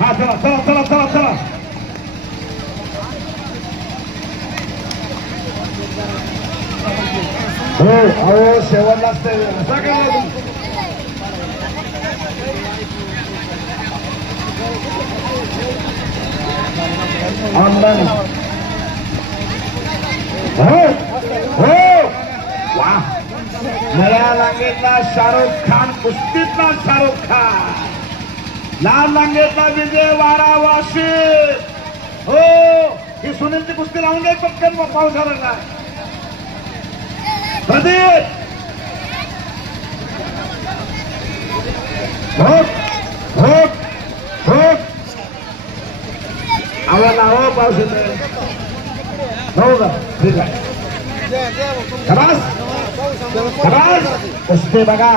हा चला चला चला चला चला हो अहो शेवटला आमदार हो वा नया लांगेतला शाहरुख खान कुस्तीतला शाहरुख खान लाल लांगेतला विजय वारा वाशी हो ही सुनीलची कुस्ती लावून घे पटकन पाऊस आला प्रदीप भोग भोग पाऊस येतो हो का ठीक आहे कुस्ती बघा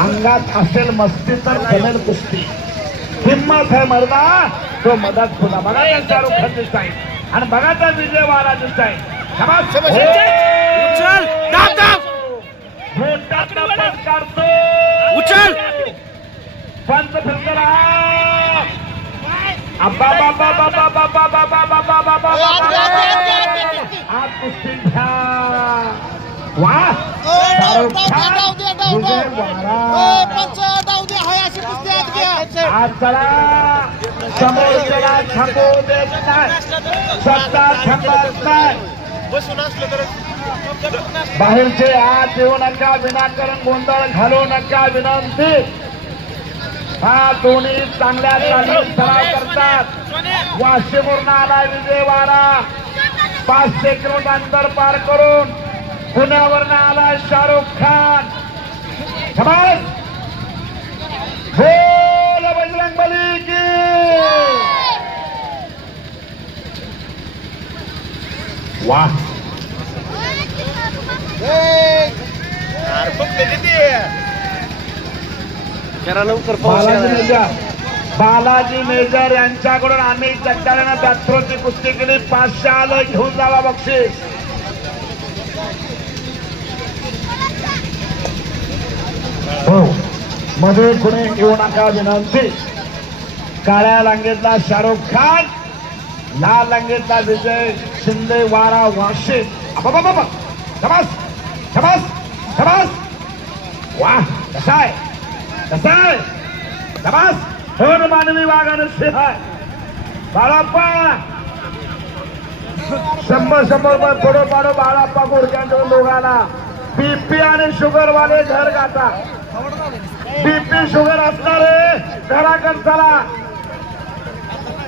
अंगात असेल मस्ती तर जमेल कुस्ती हिम्मत है मर्दा तो मदत खुदा बघा त्या शाहरुख खान दिसत आहे आणि बघा त्या विजय वारा दिसत आहे उचल पंच फिरकर अब्बा बाबा बाबा बाबा बाबा बाबा बाबा आज कुस्ती घ्या समोर चला थांबू देत नाही. सत्ता थांबत नाही. बाहेरचे आत येऊ नका विनाकारण गोंधळ घालू नका विनंती. हा दोन्ही चांगल्या सराव करतात. वाशीवरून आला विजय वारा पाचशे किलोमीटर अंतर पार करून पुण्यावरून आला शाहरुख खान. बोल बजरंग बली की. वाह बालाजी. मेजर. बालाजी मेजर यांच्याकडून आम्ही जगदाळ्यानं दात्रोची कुस्ती केली पाचशे आलं घेऊन जावा बक्षीस. हो. मध्ये कुणी येऊ नका विनंती. काळ्या लांगेतला शाहरुख खान लाल लांगेतला विजय शिंदे वारा वाशे. बाबा शबास शबास वा कसा आहे? कसा आहे? शबास हर मानवी वाघानं सिंह आहे. बाळाप्पा. शंभर शंभर रुपये थोडं पाडो बाळाप्पा गोरक्यांच्या दोघाला. बीपी आणि शुगर वाले घर गाता. बीपी शुगर असणारे घराकडे चला.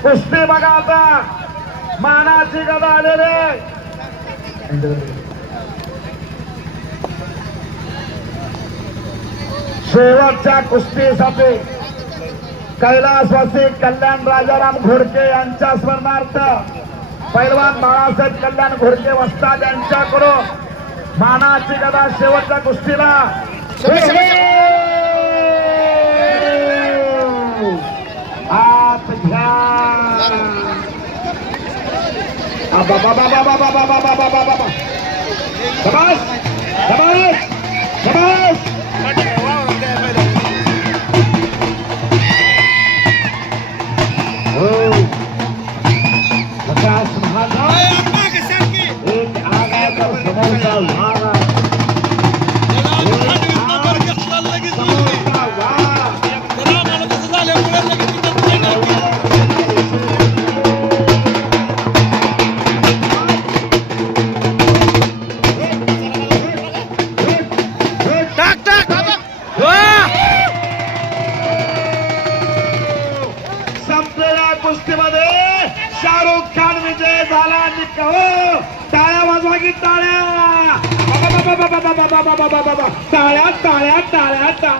कुस्ती बघा आता. मानाची गदा आलेले शेवटच्या कुस्तीसाठी कैलासवासी कल्याण राजाराम घोडके यांच्या स्मरणार्थ पैलवान बाळासाहेब कल्याण घोडके वस्ताद यांच्याकडून मानाची गदा शेवटच्या कुस्तीला आत घ्या बाबा बाबा बाबा बाबा बाबा बाबा बाबा विजय झाला हो टाळ्या वाजवा की टाळ्या. टाळ्या टाळ्या टाळ्या टाळ्या.